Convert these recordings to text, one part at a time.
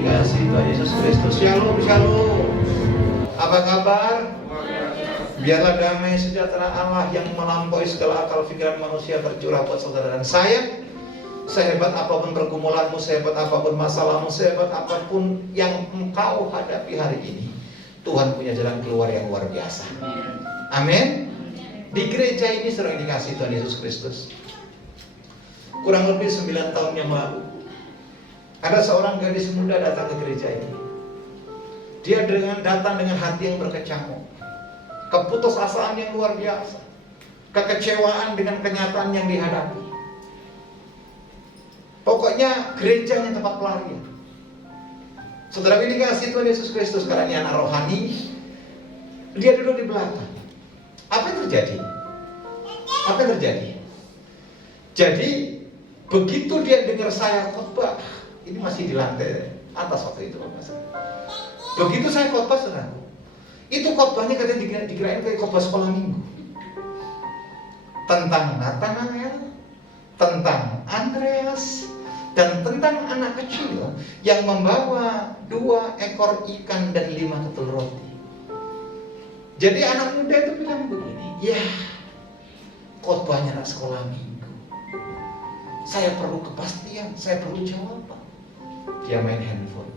dikasihi Tuhan Yesus Kristus. Shalom, shalom. Apa kabar? Biarlah damai sejahtera Allah yang melampaui segala akal pikiran manusia tercurah buat saudara dan saya. Sehebat apapun pergumulanmu, sehebat apapun masalahmu, sehebat apapun yang engkau hadapi hari ini, Tuhan punya jalan keluar yang luar biasa. Amin. Di gereja ini sering dikasih Tuhan Yesus Kristus. Kurang lebih 9 tahun yang lalu, ada seorang gadis muda datang ke gereja ini. Dia datang dengan hati yang berkecamuk, keputusasaan yang luar biasa, kekecewaan dengan kenyataan yang dihadapi. Pokoknya gerejanya tempat pelarian. Saudara ini kasih Tuhan Yesus Kristus karena ini anak rohani. Dia duduk di belakang. Apa yang terjadi? Apa yang terjadi? Jadi begitu dia dengar saya khotbah, ini masih di lantai atas waktu itu, Mas. Begitu saya khotbah, saudara, itu khotbahnya katanya dikirain kayak khotbah sekolah minggu tentang Nathanael, tentang Andreas, dan tentang anak kecil yang membawa 2 ekor ikan dan 5 ketul roti. Jadi anak muda itu bilang begini, ya khotbahnya anak sekolah minggu, saya perlu kepastian, saya perlu jawaban. Dia main handphone.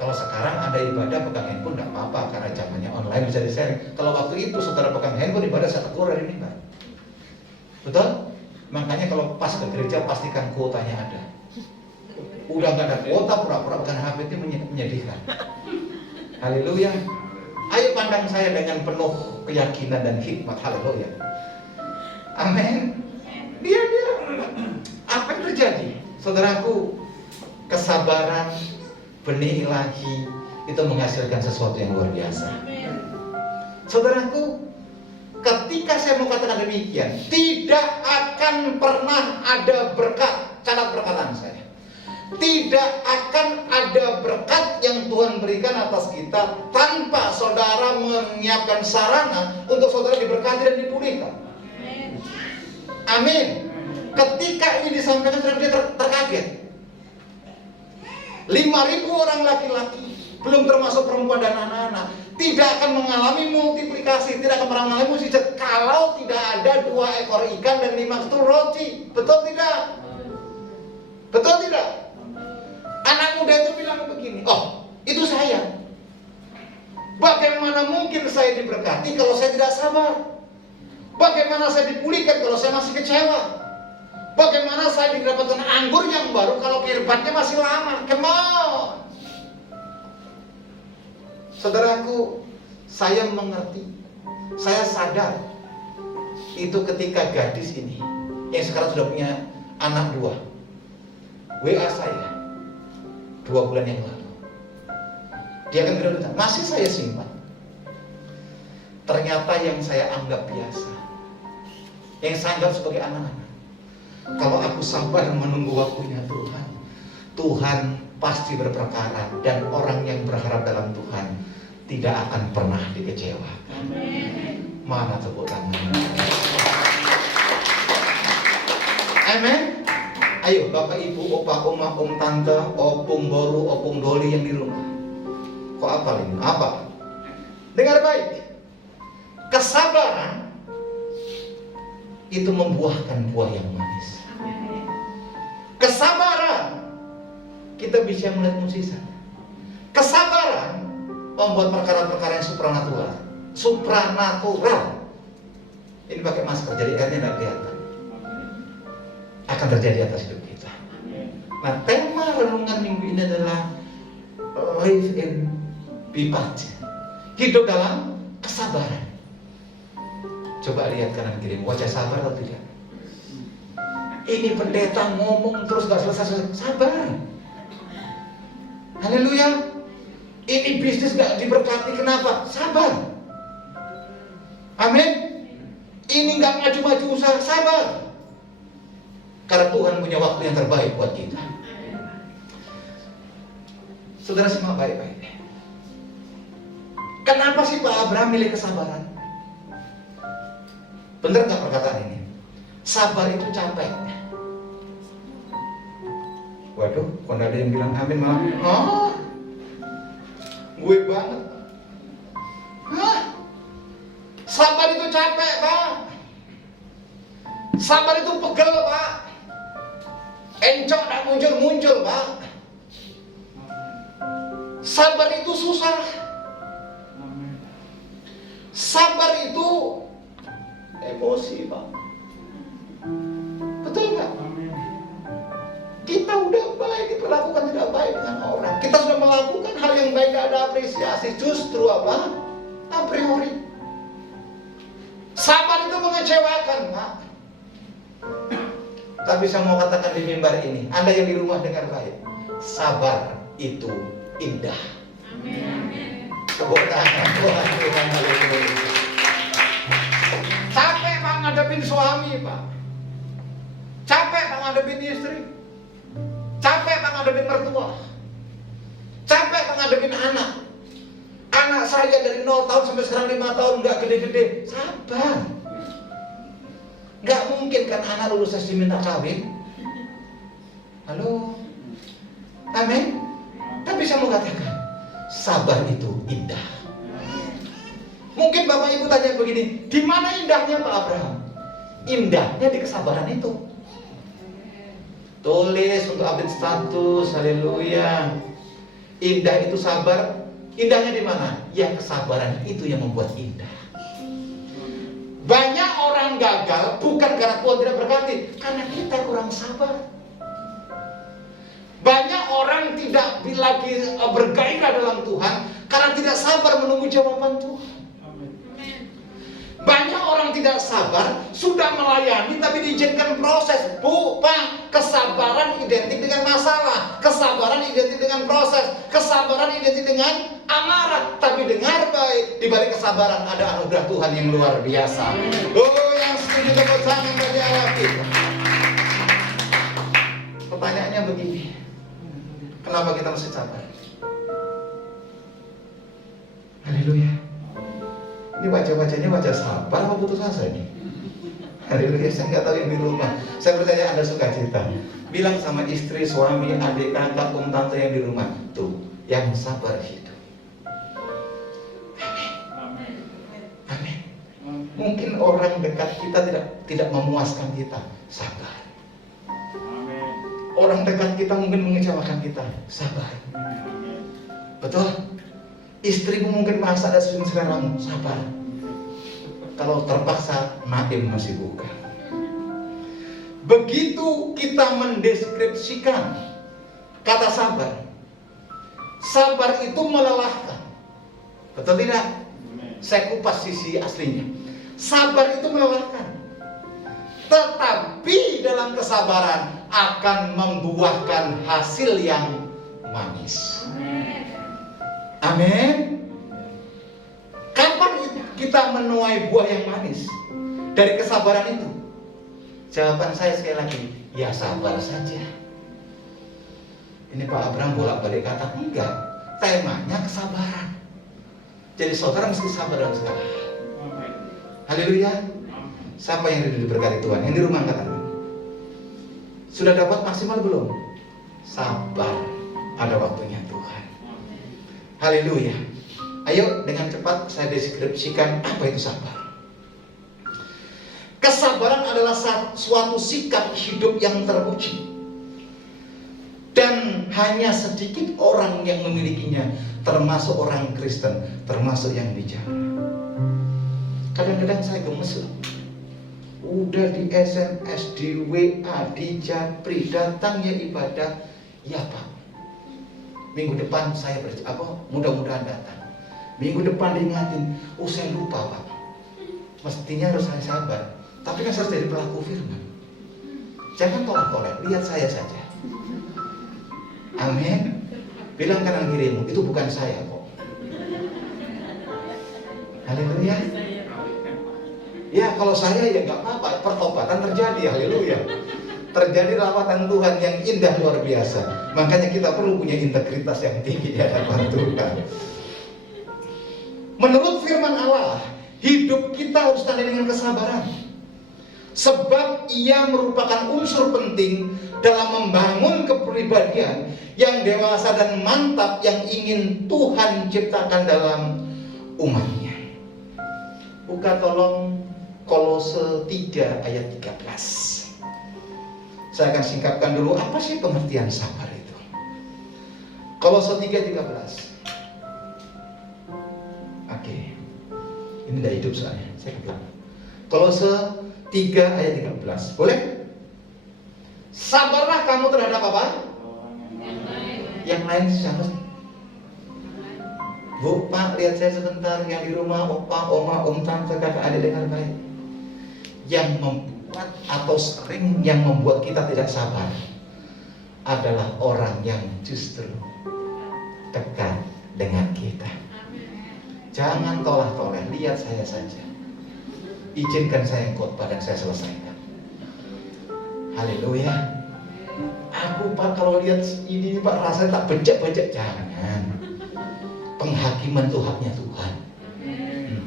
Kalau sekarang ada ibadah pegang handphone tidak apa-apa karena zamannya online bisa di-share. Kalau waktu itu saudara pegang handphone, ibadah saya tegur hari ini, Pak. Betul? Makanya kalau pas ke gereja pastikan kuotanya ada. Udah nggak ada kuota, pura-pura pegang HP itu menyedihkan. Haleluya. Ayo pandang saya dengan penuh keyakinan dan hikmat. Haleluya. Amin. Dia. Apa yang terjadi? Saudaraku, kesabaran benih ilahi itu menghasilkan sesuatu yang luar biasa. Saudaraku, ketika saya mau katakan demikian, tidak akan pernah ada berkat. Catat perkataan saya. Tidak akan ada berkat yang Tuhan berikan atas kita tanpa saudara menyiapkan sarana untuk saudara diberkati dan dipulihkan. Amin. Ketika ini disampaikan, saudara dia terkaget. 5.000 orang laki-laki, belum termasuk perempuan dan anak-anak, tidak akan mengalami multiplikasi, tidak akan mengalami mukjizat kalau tidak ada 2 ekor ikan dan 5 ketul roti. Betul tidak? Betul tidak? Anak muda itu bilang begini, oh itu saya. Bagaimana mungkin saya diberkati kalau saya tidak sabar? Bagaimana saya dipulihkan kalau saya masih kecewa? Bagaimana saya didapatkan anggur yang baru kalau kirbatnya masih lama? Come on. Saudaraku, saya mengerti, saya sadar itu ketika gadis ini yang sekarang sudah punya anak 2 WA saya 2 bulan yang lalu. Dia akan bilang, masih saya simpan. Ternyata yang saya anggap biasa, yang saya anggap sebagai anak-anak, kalau aku sabar menunggu waktunya Tuhan, Tuhan pasti berperkara, dan orang yang berharap dalam Tuhan tidak akan pernah dikecewakan. Mana tepuk tangan? Amin. Ayo Bapak Ibu, Opa, Oma, Om, Tante, Opung Boru, Opung Doli yang di rumah. Kok apa ini? Apa? Dengar baik. Kesabaran itu membuahkan buah yang manis. Kesabaran kita bisa melihat mukjizat. Kesabaran membuat perkara-perkara yang supranatural. Ini pakai masker, jadi airnya tidak kelihatan. Akan terjadi atas hidup kita. Nah, tema renungan minggu ini adalah live in Bipat, hidup dalam kesabaran. Coba lihat kanan kiri, wajah sabar atau tidak? Ini pendeta ngomong terus gak selesai. Sabar. Haleluya. Ini bisnis gak diberkati, kenapa? Sabar. Amin. Ini gak maju-maju usaha, sabar. Karena Tuhan punya waktu yang terbaik buat kita. Saudara simak baik-baik. Kenapa sih Pak Abraham milih kesabaran? Benar gak perkataan ini? Sabar itu capek. Waduh, kok nggak ada yang bilang amin malah. Oh, gue banget. Hah? Sabar itu capek, Pak. Sabar itu pegel, Pak. Encok tak muncul-muncul, Pak. Sabar itu susah. Sabar itu emosi, Pak. Betul nggak? Kita udah baik, diperlakukan tidak baik dengan orang. Kita sudah melakukan hal yang baik, gak ada apresiasi. Justru apa? A priori. Sabar itu mengecewakan, Pak. Tapi saya mau katakan di mimbar ini, Anda yang di rumah dengar baik. Sabar itu indah. Amin. Tepuk tangan Tuhan. Capek Pak ngadepin suami, Pak. Capek Pak ngadepin istri. Capek Pak ngadepin mertua. Capek Pak ngadepin anak. Anak saya dari 0 tahun sampai sekarang 5 tahun nggak gede-gede. Sabar. Nggak mungkin kan anak lulus SD minta kawin. Halo. Amin. Tapi saya mau katakan, sabar itu indah. Mungkin Bapak Ibu tanya begini, di mana indahnya Pak Abraham? Indahnya di kesabaran itu. Tulis untuk update status, haleluya. Indah itu sabar. Indahnya di mana? Ya, kesabaran itu yang membuat indah. Banyak orang gagal bukan karena Tuhan tidak berkati, karena kita kurang sabar. Banyak orang tidak lagi bergairah dalam Tuhan karena tidak sabar menunggu jawaban Tuhan. Banyak orang tidak sabar, sudah melayani tapi diizinkan proses. Bu, Pak, kesabaran identik dengan masalah. Kesabaran identik dengan proses. Kesabaran identik dengan amarah. Tapi dengar baik, di balik kesabaran ada anugerah Tuhan yang luar biasa. Oh, yang setuju tepuk tangan bagi Allah kita. Pertanyaannya begini, kenapa kita mesti sabar? Haleluya. Ini wajah-wajahnya wajah sabar apa putus asa ini? Haleluya, saya nggak tahu yang di rumah. Saya percaya Anda suka cita. Bilang sama istri, suami, adik, kakak, tante yang di rumah. Tuh, yang sabar hidup. Amin. Amin. Mungkin orang dekat kita tidak memuaskan kita. Sabar. Orang dekat kita mungkin mengecewakan kita. Sabar. Betul? Istrimu mungkin merasa ada sesuatu seleramu. Sabar. Kalau terpaksa, Naim masih buka. Begitu kita mendeskripsikan kata sabar. Sabar itu melelahkan. Betul tidak? Saya kupas sisi aslinya. Sabar itu melelahkan. Tetapi dalam kesabaran akan membuahkan hasil yang manis. Amin. Kapan kita menuai buah yang manis dari kesabaran itu? Jawaban saya sekali lagi, ya sabar saja. Ini Pak Abraham bolak-balik kata, enggak. Temanya kesabaran. Jadi saudara mesti sabar dalam segala hal. Haleluya. Siapa yang diberkati Tuhan? Yang di rumah katakan, sudah dapat maksimal belum? Sabar, ada waktunya Tuhan. Haleluya. Ayo dengan cepat saya deskripsikan apa itu sabar. Kesabaran adalah suatu sikap hidup yang terpuji. Dan hanya sedikit orang yang memilikinya, termasuk orang Kristen, termasuk yang bicara. Kadang-kadang saya gemes loh. Udah di SMS, di WA, di Japri, datang ya ibadah. Ya Pak, minggu depan saya mudah-mudahan datang. Minggu depan diingatin, saya lupa Pak. Mestinya harus saya sabar. Tapi kan saya jadi pelaku firman. Jangan tolak-tolak, lihat saya saja. Amin. Bilang kanan kirimu, itu bukan saya kok. Haleluya. Ya kalau saya ya nggak apa-apa, pertobatan terjadi, haleluya. Terjadi lawatan Tuhan yang indah luar biasa. Makanya kita perlu punya integritas yang tinggi di hadapan Tuhan. Menurut firman Allah, hidup kita harus tandai dengan kesabaran. Sebab ia merupakan unsur penting dalam membangun kepribadian yang dewasa dan mantap yang ingin Tuhan ciptakan dalam umatnya. Buka tolong Kolose 3 ayat 13. Saya akan singkapkan dulu, apa sih pengertian sabar itu? Kolose 3:13. Oke. Ini tidak hidup soalnya, saya bilang. Kolose 3 ayat 13. Boleh? Sabarlah kamu terhadap apa? Yang lain siapa sih? Bu, Pak, lihat saya sebentar. Yang di rumah, opa, oma, om, tante, kakak, adik, dengar baik. Yang membuat atau sering yang membuat kita tidak sabar adalah orang yang justru dekat dengan kita. Jangan tolak-tolak, lihat saya saja. Izinkan saya khotbah dan saya selesaikan. Haleluya. Aku Pak kalau lihat ini Pak rasanya tak becek-becek. Jangan. Penghakiman itu haknya Tuhan.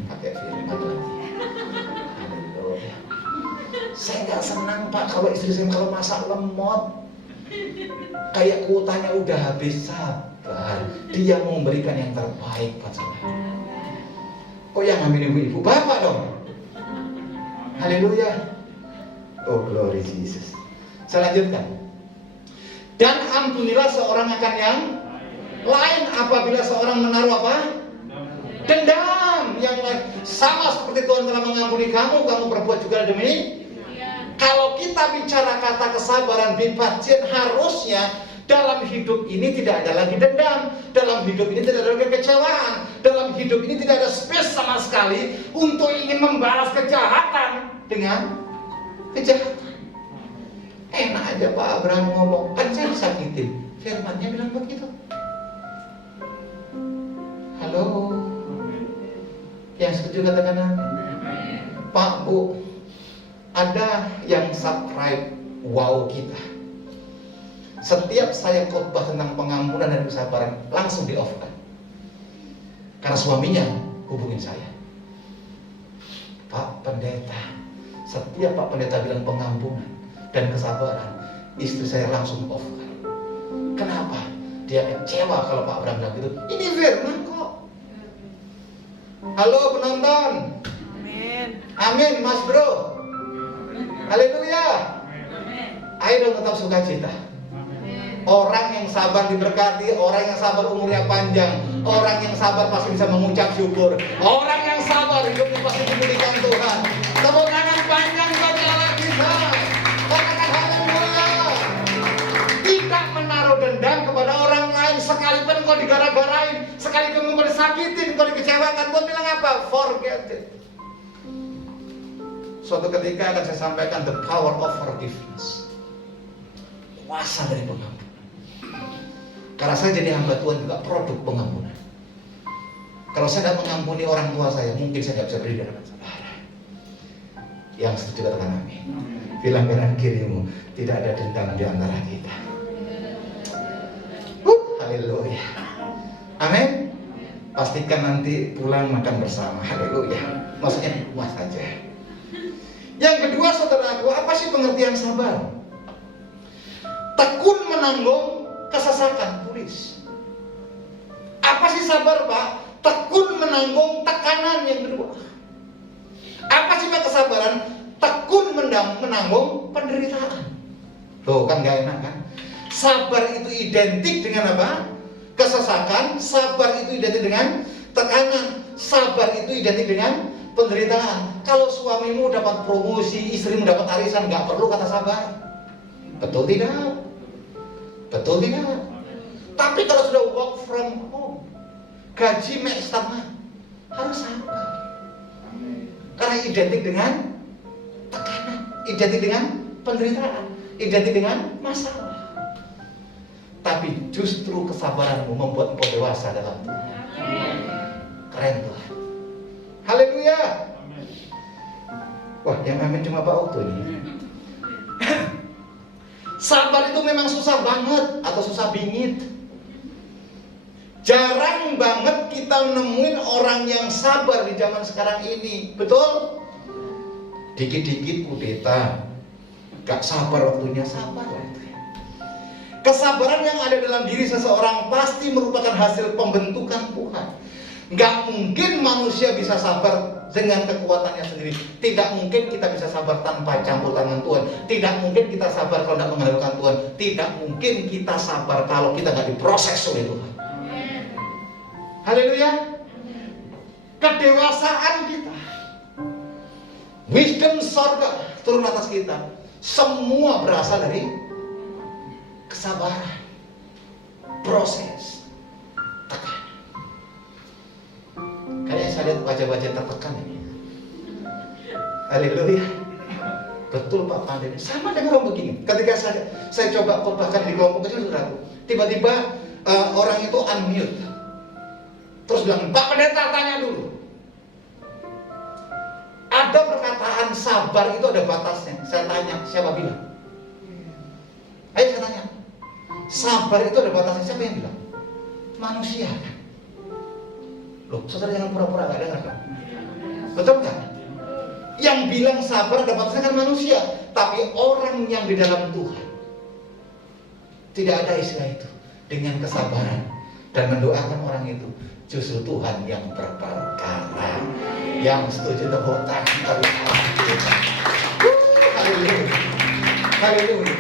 Pakai firman lagi. Haleluya. Saya nggak senang Pak kalau istri saya kalau masak lemot. Kayak kuotanya udah habis. Sabar. Dia mau memberikan yang terbaik buat saudara. Oh yang ambil ibu-ibu bapak dong. Haleluya. Oh glory Jesus. Saya lanjutkan. Dan ampunilah seorang akan yang lain apabila seorang menaruh apa? Dendam yang lain. Sama seperti Tuhan telah mengampuni kamu, kamu berbuat juga demi. Kalau kita bicara kata kesabaran bipajen, harusnya dalam hidup ini tidak ada lagi dendam. Dalam hidup ini tidak ada lagi kekecewaan. Dalam hidup ini tidak ada space sama sekali untuk ingin membalas kejahatan dengan kejahatan. Enak aja Pak Abraham ngomong, kan saya disakitin. Firmannya bilang begitu. Halo. Yang setuju katakan amin. Pak, Bu, ada yang subscribe wow kita. Setiap saya khotbah tentang pengampunan dan kesabaran langsung di off kan. Karena suaminya hubungin saya. Pak Pendeta, setiap Pak Pendeta bilang pengampunan dan kesabaran, istri saya langsung off kan. Kenapa? Dia kecewa kalau Pak Abraham bilang gitu. Ini firman kok. Halo penonton. Amin. Amin Mas Bro. Haleluya. Ayo dong tetap sukacita. Orang yang sabar diberkati, orang yang sabar umurnya panjang, orang yang sabar pasti bisa mengucap syukur. Orang yang sabar hidupnya pasti dipulihkan Tuhan. Tepuk tangan panjang buat Allah kita. Katakan haleluya. Tidak menaruh dendam kepada orang lain, sekalipun kau digara-garain, sekalipun kau disakitin, kau dikecewakan, Tuhan bilang apa? Forget it. Suatu ketika akan saya sampaikan the power of forgiveness. Kuasa dari pengampunan. Karena saya jadi hamba Tuhan juga produk pengampunan. Kalau saya tidak mengampuni orang tua saya, mungkin saya tidak bisa berdiri di hadapan saudara. Yang setuju katakan amin. Bilang kanan kirimu, tidak ada dendam di antara kita. Haleluya. Amin. Pastikan nanti pulang makan bersama. Haleluya. Maksudnya di rumah saja. Yang kedua saudaraku, apa sih pengertian sabar? Tekun menanggung kesesakan. Tulis. Apa sih sabar Pak? Tekun menanggung tekanan. Yang kedua. Apa sih Pak kesabaran? Tekun menanggung penderitaan. Loh kan gak enak kan? Sabar itu identik dengan apa? Kesesakan. Sabar itu identik dengan tekanan. Sabar itu identik dengan penderitaan. Kalau suamimu dapat promosi, istrimu dapat arisan, gak perlu kata sabar. Betul tidak? Betul tidak? Tapi kalau sudah work from home, gaji mek setengah, harus sabar. Karena identik dengan tekanan, identik dengan penderitaan, identik dengan masalah. Tapi justru kesabaranmu membuat engkau dewasa dalam Tuhan. Keren Tuhan. Haleluya. Wah, yang amin cuma Pak Otto nih. Sabar itu memang susah banget atau susah bingit. Jarang banget kita nemuin orang yang sabar di zaman sekarang ini. Betul? Dikit-dikit kudeta. Gak sabar waktunya, sabar lah itu. Kesabaran yang ada dalam diri seseorang pasti merupakan hasil pembentukan Tuhan. Nggak mungkin manusia bisa sabar dengan kekuatannya sendiri. Tidak mungkin kita bisa sabar tanpa campur tangan Tuhan. Tidak mungkin kita sabar kalau tidak mengandalkan Tuhan. Tidak mungkin kita sabar kalau kita nggak diproses oleh Tuhan. Haleluya. Kedewasaan kita, wisdom sorga turun atas kita, semua berasal dari kesabaran, proses, tekan. Kayaknya saya lihat wajah-wajah tertekan ini. Haleluya. Betul Pak Pandemi. Sama dengan orang begini. Ketika saya coba khotbahkan di kelompok kecil, saudara, tiba-tiba orang itu unmute. Terus bilang, Pak Pendeta tanya dulu. Ada perkataan sabar itu ada batasnya. Saya tanya, siapa bilang? Ayo saya tanya. Sabar itu ada batasnya, siapa yang bilang? Manusia kan? Loh, saudara jangan pura-pura gak dengar kan? Betul kan? Yang bilang sabar ada batasnya kan manusia. Tapi orang yang di dalam Tuhan, tidak ada istilah itu. Dengan kesabaran dan mendoakan orang itu, justru Tuhan yang berperkara. Yang setuju tepuk tangan. Haleluya. Haleluya.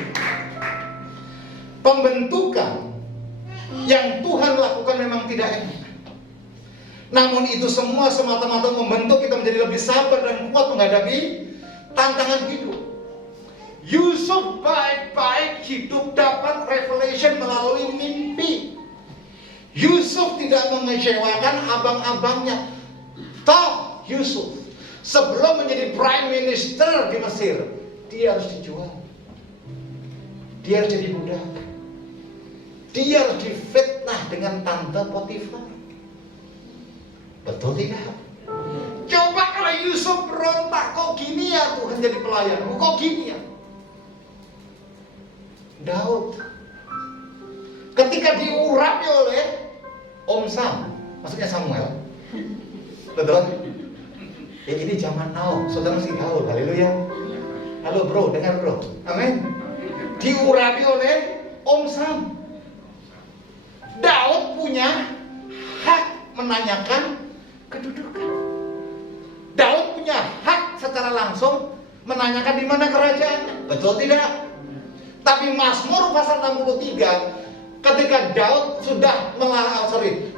Pembentukan yang Tuhan lakukan memang tidak enak. Namun itu semua semata-mata membentuk kita menjadi lebih sabar dan kuat menghadapi tantangan hidup. Yusuf baik-baik hidup dapat revelation melalui mimpi. Yusuf tidak mengecewakan abang-abangnya. Toh Yusuf sebelum menjadi prime minister di Mesir, dia harus dijual. Dia harus jadi budak. Dia harus difitnah dengan tante Potifar. Betul tidak? Coba kalau Yusuf berontak, kok gini ya Tuhan jadi pelayanmu, kok gini ya? Daud ketika diurapi oleh Om Sam, maksudnya Samuel, betul? Ya ini zaman now, saudara masih gaul, haleluya. Halo bro, dengar bro, amin. Diurapi oleh Om Sam. Daud punya hak menanyakan kedudukan. Daud punya hak secara langsung menanyakan di mana kerajaannya, betul tidak? Tapi Mazmur pasal 63, ketika Daud sudah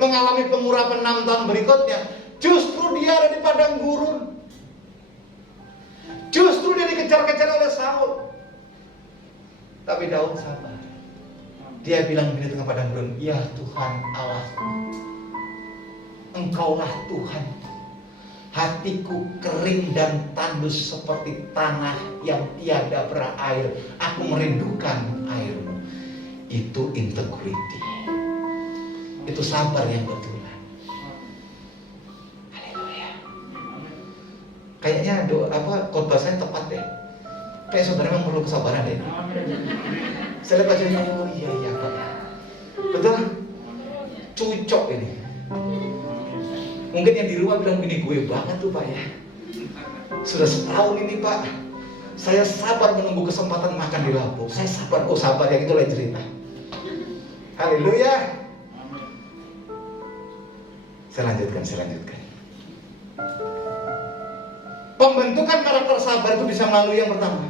mengalami pengurapan 6 tahun berikutnya, justru dia ada di padang gurun. Justru dia dikejar-kejar oleh Saul. Tapi Daud sabar. Dia bilang di tengah padang gurun, ya Tuhan Allahku, Engkaulah Tuhan. Hatiku kering dan tandus seperti tanah yang tiada berair. Aku merindukan airmu. Itu integrity. Itu sabar yang betulan. Haleluya. Kayaknya khotbah saya tepat deh. Kayak saudara memang perlu kesabaran deh. Saya lihat bacanya, oh iya Pak. Betul? Cucok ini. Mungkin yang di rumah bilang, ini gue banget tuh Pak ya. Sudah setahun ini Pak, saya sabar menunggu kesempatan makan di Lampung. Saya sabar, oh sabar ya, itu lain cerita. Haleluya. Saya lanjutkan. Pembentukan karakter sabar itu bisa melalui yang pertama,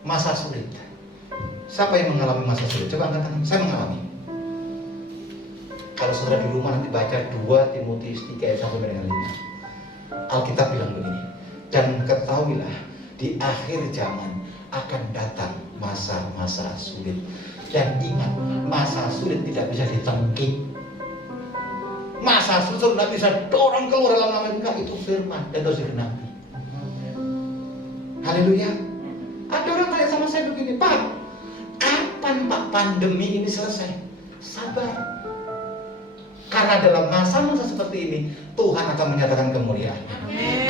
masa sulit. Siapa yang mengalami masa sulit? Coba angkat tangan. Saya mengalami. Kalau saudara di rumah nanti baca 2 Timotius 3 ayat 1 dengan 5. Alkitab bilang begini, dan ketahuilah di akhir zaman akan datang masa-masa sulit. Dan ingat, masa sulit tidak bisa ditengking. Masa sulit tidak bisa dorong keluar dalam nama enggak, itu firman dan harus digenapi. Haleluya. Ada orang tanya sama saya begini, Pak, kapan Pak pandemi ini selesai? Sabar. Karena dalam masa-masa seperti ini Tuhan akan menyatakan kemuliaan.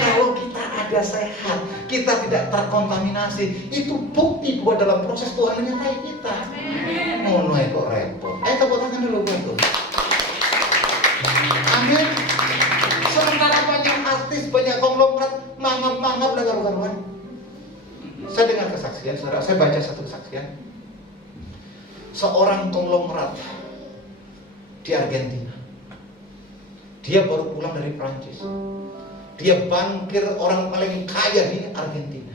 Kalau kita ada sehat, kita tidak terkontaminasi, itu bukti bahwa dalam proses Tuhan menyertai kita. Ngono kok repot. Tepuk tangan dulu buat Tuhan. Amin. Sementara banyak artis, banyak konglomerat mangap-mangap dan karuan. Saya dengar kesaksian, saudara. Saya baca satu kesaksian. seorang konglomerat di Argentina. Dia baru pulang dari Prancis. Dia bankir orang paling kaya di Argentina.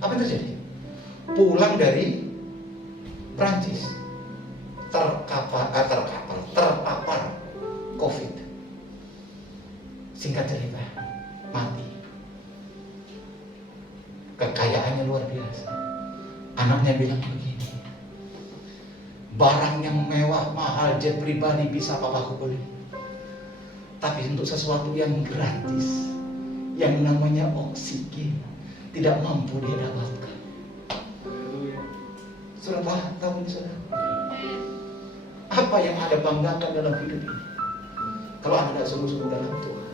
Apa yang terjadi? Pulang dari Prancis, terpapar COVID. Singkat cerita, mati. Kekayaannya luar biasa. Anaknya bilang begini, barang yang mewah, mahal, jet pribadi bisa papaku beli. Tapi untuk sesuatu yang gratis, yang namanya oksigen, tidak mampu dia dapatkan. Sudah tahu ini, saudara? Apa yang Anda banggakan dalam hidup ini? Kalau Anda tidak sungguh-sungguh dalam Tuhan.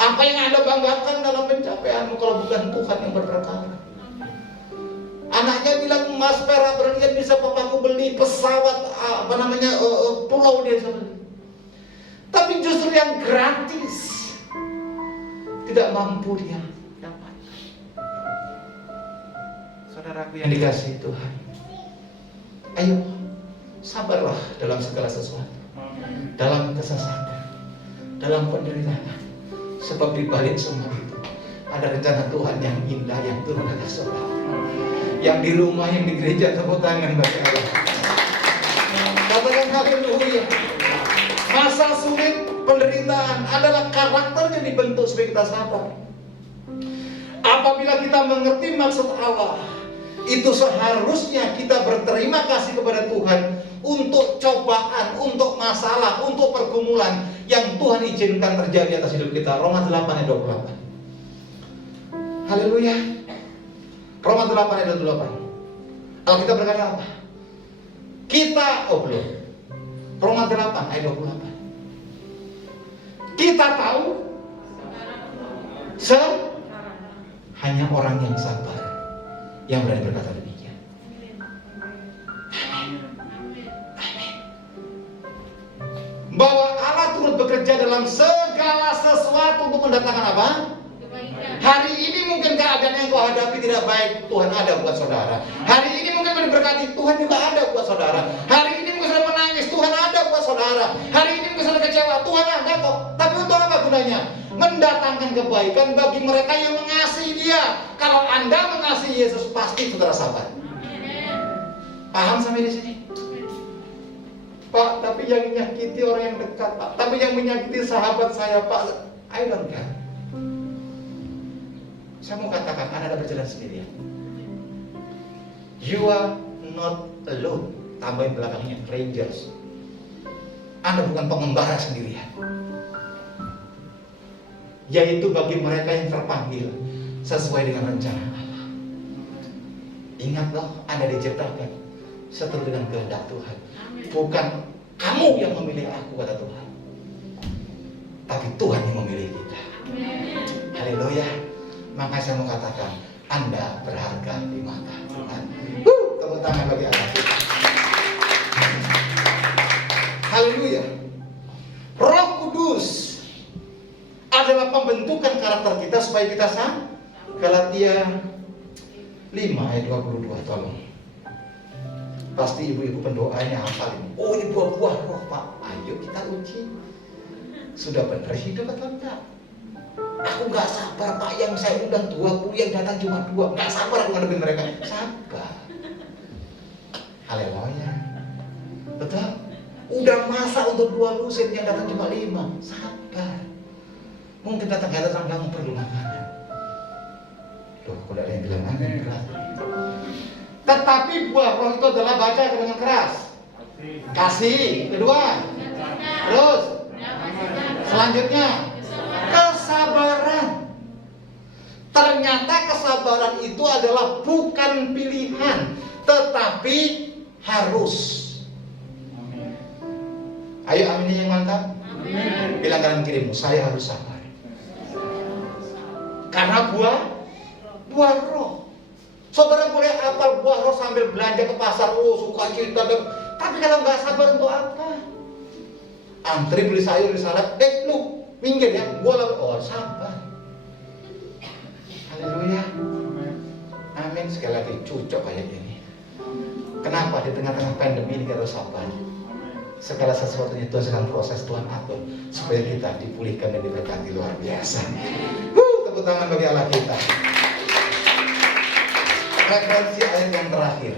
Apa yang Anda banggakan dalam pencapaianmu kalau bukan Tuhan yang berperkara? Anaknya bilang, Mas, perak berlian bisa papaku beli, pesawat, pulau dia bisa beli. Tapi justru yang gratis tidak mampu dia dapat. Saudaraku yang dikasihi Tuhan, ayo sabarlah dalam segala sesuatu, dalam kesesatan, dalam penderitaan. Sebab di balik semua itu ada rencana Tuhan yang indah yang turun atas saudara. Yang di rumah, yang di gereja, tepuk tangan bagi Allah. Katakan haleluya. Masa sulit, penderitaan adalah karakter yang dibentuk supaya kita sabar. Apabila kita mengerti maksud Allah, itu seharusnya kita berterima kasih kepada Tuhan untuk cobaan, untuk masalah, untuk pergumulan yang Tuhan izinkan terjadi atas hidup kita. Roma 8 ayat 28. Haleluya. Roma 8 ayat 28. Alkitab berkata apa? Roma 8 ayat 28. Kita tahu hanya orang yang sabar yang berani berkata demikian. Amin. Bahwa Allah turut bekerja dalam segala sesuatu untuk mendatangkan apa? Hari ini mungkin keadaan yang kau hadapi tidak baik, Tuhan ada buat saudara. Hari ini mungkin kau diberkati, Tuhan juga ada buat saudara. Hari ini mungkin sudah menangis, Tuhan ada buat saudara. Hari ini mungkin sudah kecewa, Tuhan ada kok. Tapi untuk apa gunanya? Mendatangkan kebaikan bagi mereka yang mengasihi Dia. Kalau Anda mengasihi Yesus, pasti saudara sabar. Paham sampai di sini? Pak, tapi yang menyakiti orang yang dekat, Pak. Tapi yang menyakiti sahabat saya, Pak. I don't care. Saya mau katakan, Anda ada berjalan sendirian. You are not alone. Tambahin belakangnya, rangers. Anda bukan pengembara sendirian. Yaitu bagi mereka yang terpanggil sesuai dengan rencana Allah. Ingat loh, Anda diciptakan seturut dengan kehendak Tuhan. Bukan kamu yang memilih aku, kata Tuhan, tapi Tuhan yang memilih kita. Haleluya. Maka saya mau katakan, Anda berharga di mata Tuhan. Tepuk tangan bagi Allah. Haleluya. Roh Kudus adalah pembentukan karakter kita supaya kita sah. Galatia 5 ayat 22, tolong. Pasti ibu-ibu pendoanya hafal ini. Oh, ini buah-buah roh, Pak. Ayo kita uji. Sudah benar hidup atau enggak? Aku gak sabar, Pak, yang saya undang 20, yang datang cuma 2. Gak sabar aku ngadepin mereka. Sabar. Haleluya. Betul? Udah masa untuk 2 lusin, yang datang cuma 5. Sabar. Mungkin datang kamu perlu makanan. Loh, kalau ada yang bilang amin, berat. Tetapi buah roh itu adalah baca dengan keras. Kasih. Kedua. Terus. Selanjutnya. Kesabaran. Ternyata kesabaran itu adalah bukan pilihan, tetapi harus. Ayo amin yang mantap. Amin. Bilang kanan kirimu, saya harus sabar. Karena buah roh. Saudara boleh hafal buah roh sambil belanja ke pasar, suka cita, tapi kalau nggak sabar untuk apa? Antri beli sayur di salad, lu minggir ya, gua lalu, sabar. Haleluya. Amin. Sekali lagi cucok kayak gini. Kenapa? Di tengah-tengah pandemi ini kita harus sabar. Segala sesuatunya Tuhan sedang proses, Tuhan atur supaya kita dipulihkan dan diberkati luar biasa. Tepuk tangan bagi Allah kita. Referensi ayat yang terakhir,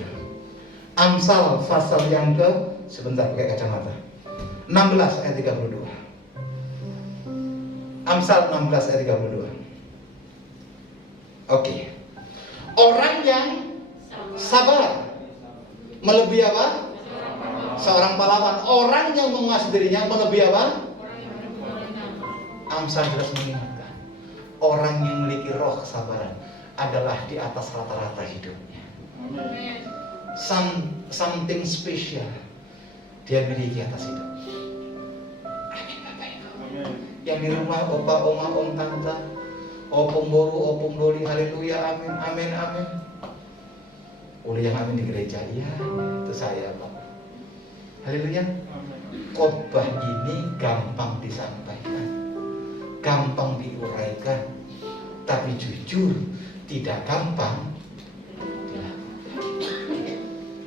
Amsal pasal yang sebentar pakai kacamata, 16 ayat 32. Amsal 16 ayat 32. Oke. Orang yang sabar melebihi apa? Seorang pahlawan. Orang yang menguasai dirinya melebihi apa? Amsal jelas mengingatkan, orang yang memiliki roh kesabaran adalah di atas rata-rata hidupnya. Something special dia miliki atas hidup. Amin Bapak Ibu. Yang di rumah opa, oma, om, tante, opung boru, opung doli, haleluya, amin, amin, amin. Udah yang amin di gereja, iya, itu saya Pak. Haleluya. Khotbah ini gampang disampaikan, gampang diuraikan, tapi jujur tidak gampang dilakukan.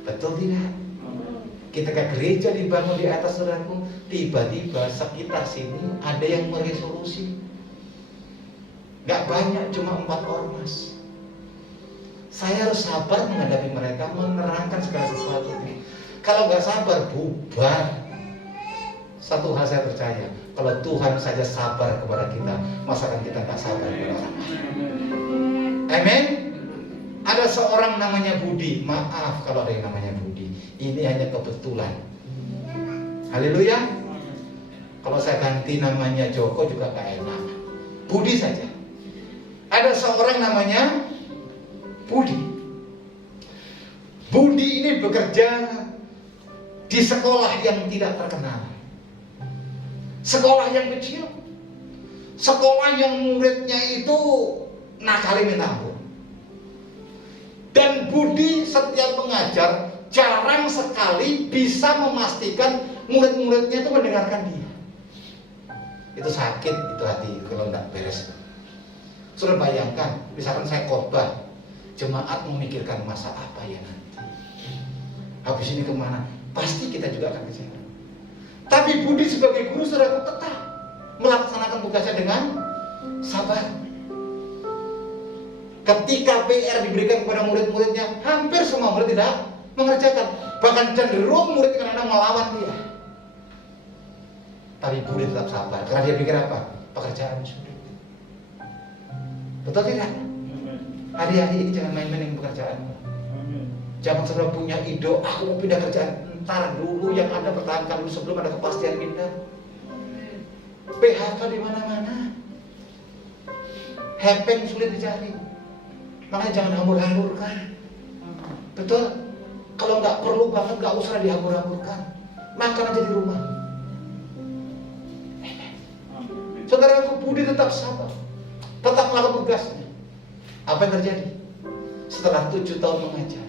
Betul tidak? Kita ke gereja dibangun di atas, saudaraku, tiba-tiba sekitar sini ada yang meresolusi. Gak banyak, cuma 4 ormas. Saya harus sabar menghadapi mereka, menerangkan segala sesuatu. Kalau gak sabar, bubar. Satu hal saya percaya, kalau Tuhan saja sabar kepada kita, masa kan kita gak sabar kepada orang lain. Amin. Ada seorang namanya Budi. Maaf kalau ada yang namanya Budi, ini hanya kebetulan. Haleluya. Kalau saya ganti namanya Joko juga gak enak. Budi saja. Ada seorang namanya Budi. Budi ini bekerja di sekolah yang tidak terkenal, sekolah yang kecil, sekolah yang muridnya itu nakal minta ampun. Dan Budi setiap mengajar jarang sekali bisa memastikan murid-muridnya itu mendengarkan dia. Itu sakit, itu hati kalau tidak beres. Sudah bayangkan, misalkan saya khotbah, jemaat memikirkan masa apa ya nanti, habis ini kemana? Pasti kita juga akan kecewa. Tapi Budi sebagai guru sudah tetap melaksanakan tugasnya dengan sabar. Ketika PR diberikan kepada murid-muridnya, hampir semua murid tidak mengerjakan. Bahkan cenderung murid kadang-kadang melawan dia. Tapi Budi tetap sabar, karena dia pikir apa? Pekerjaan sulit. Betul tidak? Hari-hari ini jangan main-main dengan pekerjaanmu. Jangan sudah punya ide, aku mau pindah kerjaan. Ntar dulu yang ada, pertahankan dulu sebelum ada kepastian pindah. PHK di mana-mana, hepeng sulit dicari. Makanya jangan hambur-hamburkan. Betul? Kalau nggak perlu banget, nggak usah dihambur-hamburkan. Makan aja di rumah. Saudara Budi tetap sabar, tetap melakukan tugasnya. Apa yang terjadi? Setelah 7 tahun mengajar,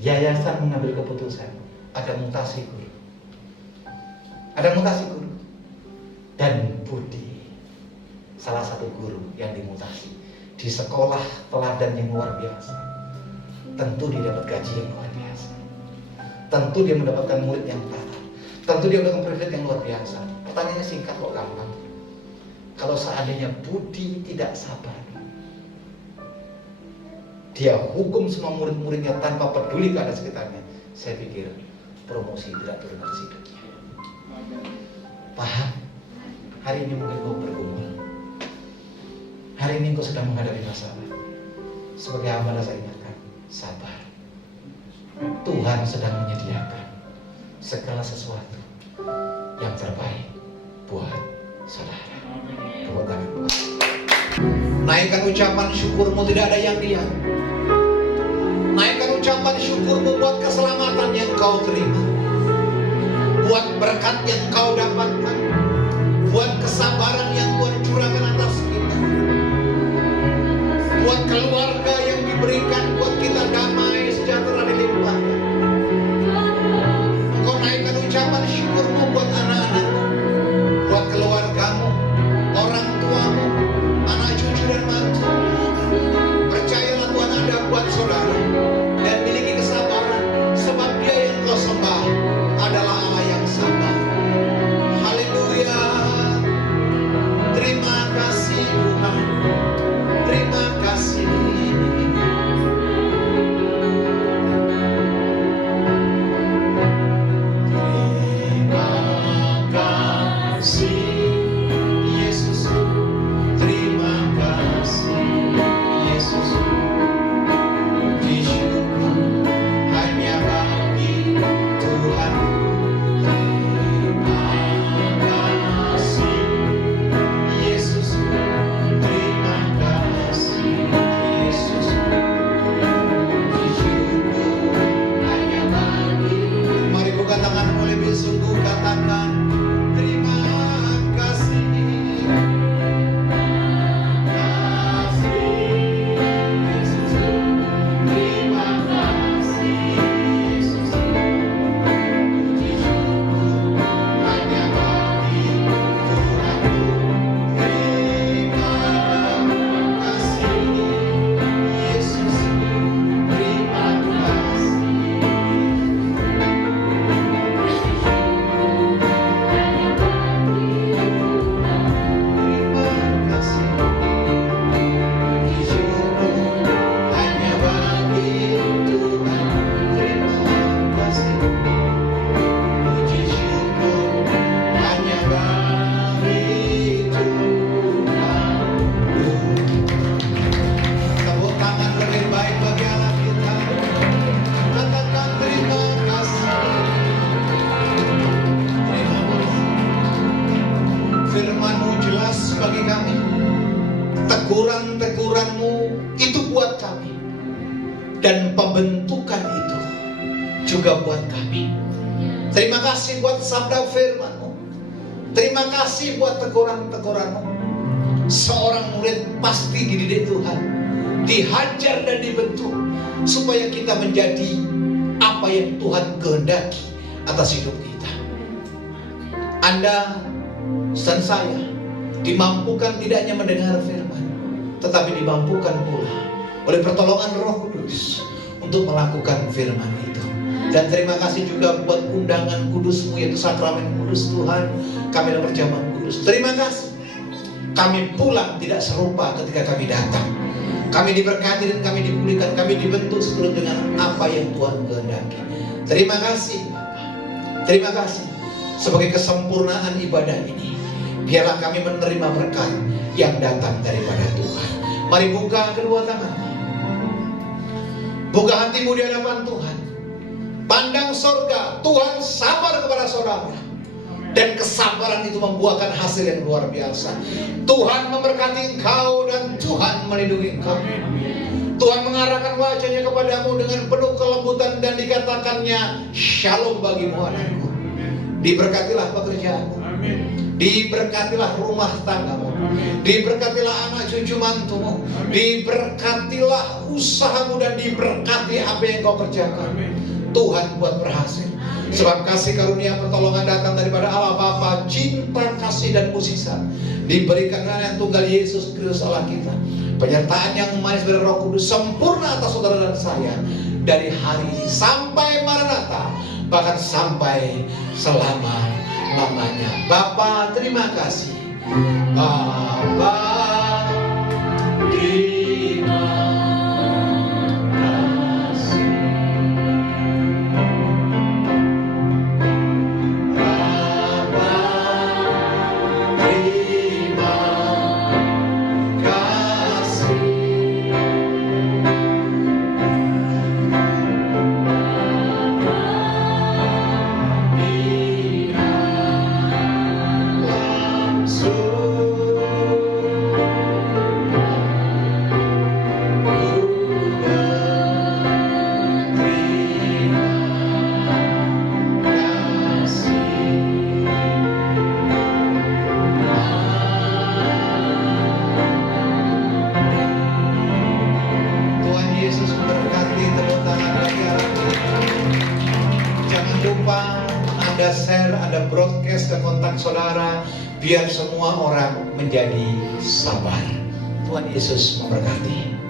yayasan mengambil keputusan, ada mutasi guru. Ada mutasi guru. Dan Budi salah satu guru yang dimutasi di sekolah teladan yang luar biasa. Tentu dia dapat gaji yang luar biasa. Tentu dia mendapatkan murid yang taat. Tentu dia mendapatkan privilege yang luar biasa. Pertanyaannya singkat kok gampang. Kalau seandainya Budi tidak sabar, dia hukum semua murid-muridnya tanpa peduli keadaan sekitarnya, saya pikir promosi tidak turun dari hidupnya. Paham? Hari ini mungkin kau bergumul, hari ini kau sedang menghadapi masalah. Sebagai hamba saya ingatkan, sabar. Tuhan sedang menyediakan segala sesuatu yang terbaik buat saudara. Tepuk tangan. Naikkan ucapan syukurmu, tidak ada yang diam. Naikkan ucapan syukurmu buat keselamatan yang kau terima, buat berkat yang kau dapatkan, buat kesabaran yang Tuhan curahkan atas kita, buat keluarga yang diberikan, buat kita damai sejahtera dilimpahkan. Kau naikkan ucapan syukurmu buat anak-anakmu, buat keluargamu, orang tuamu, anak cucu dan mantu. Percayalah Tuhan ada buat saudara, dan miliki kesabaran juga buat kami. Terima kasih buat sabda firman-Mu. Terima kasih buat teguran-teguran-Mu. Seorang murid pasti dididik Tuhan, dihajar dan dibentuk supaya kita menjadi apa yang Tuhan kehendaki atas hidup kita. Anda dan saya dimampukan tidak hanya mendengar firman, tetapi dimampukan pula oleh pertolongan Roh Kudus untuk melakukan firman itu. Dan terima kasih juga buat undangan kudus-Mu, yaitu sakramen kudus Tuhan, kami dalam perjamuan kudus. Terima kasih. Kami pulang tidak serupa ketika kami datang. Kami diberkati dan kami dipulihkan, kami dibentuk seturut dengan apa yang Tuhan kehendaki. Terima kasih Bapa. Terima kasih sebagai kesempurnaan ibadah ini. Biarlah kami menerima berkat yang datang daripada Tuhan. Mari buka kedua tangan. Buka hatimu di hadapan Tuhan. Pandang surga. Tuhan sabar kepada saudara. Dan kesabaran itu membuahkan hasil yang luar biasa. Tuhan memberkati engkau dan Tuhan melindungi engkau. Tuhan mengarahkan wajahnya kepadamu dengan penuh kelembutan dan dikatakannya shalom bagimu anakku. Diberkatilah pekerjaanmu. Diberkatilah rumah tanggamu. Diberkatilah anak cucu mantumu. Diberkatilah usahamu dan diberkati apa yang kau kerjakan. Tuhan buat berhasil. Sebab kasih karunia pertolongan datang daripada Allah Bapa, cinta, kasih dan mukjizat diberikan oleh yang tunggal Yesus Kristus Allah kita. Penyertaan yang manis dari Roh Kudus sempurna atas saudara dan saya dari hari ini sampai Maranatha, bahkan sampai selama-lamanya. Bapa, terima kasih. Bapa, terima kasih. Bapa, terima kasih. Tuhan Yesus memberkati. Tepuk tangan bagi Allah. Jangan lupa Anda share, Anda broadcast ke kontak saudara, biar semua orang menjadi sabar. Tuhan Yesus memberkati.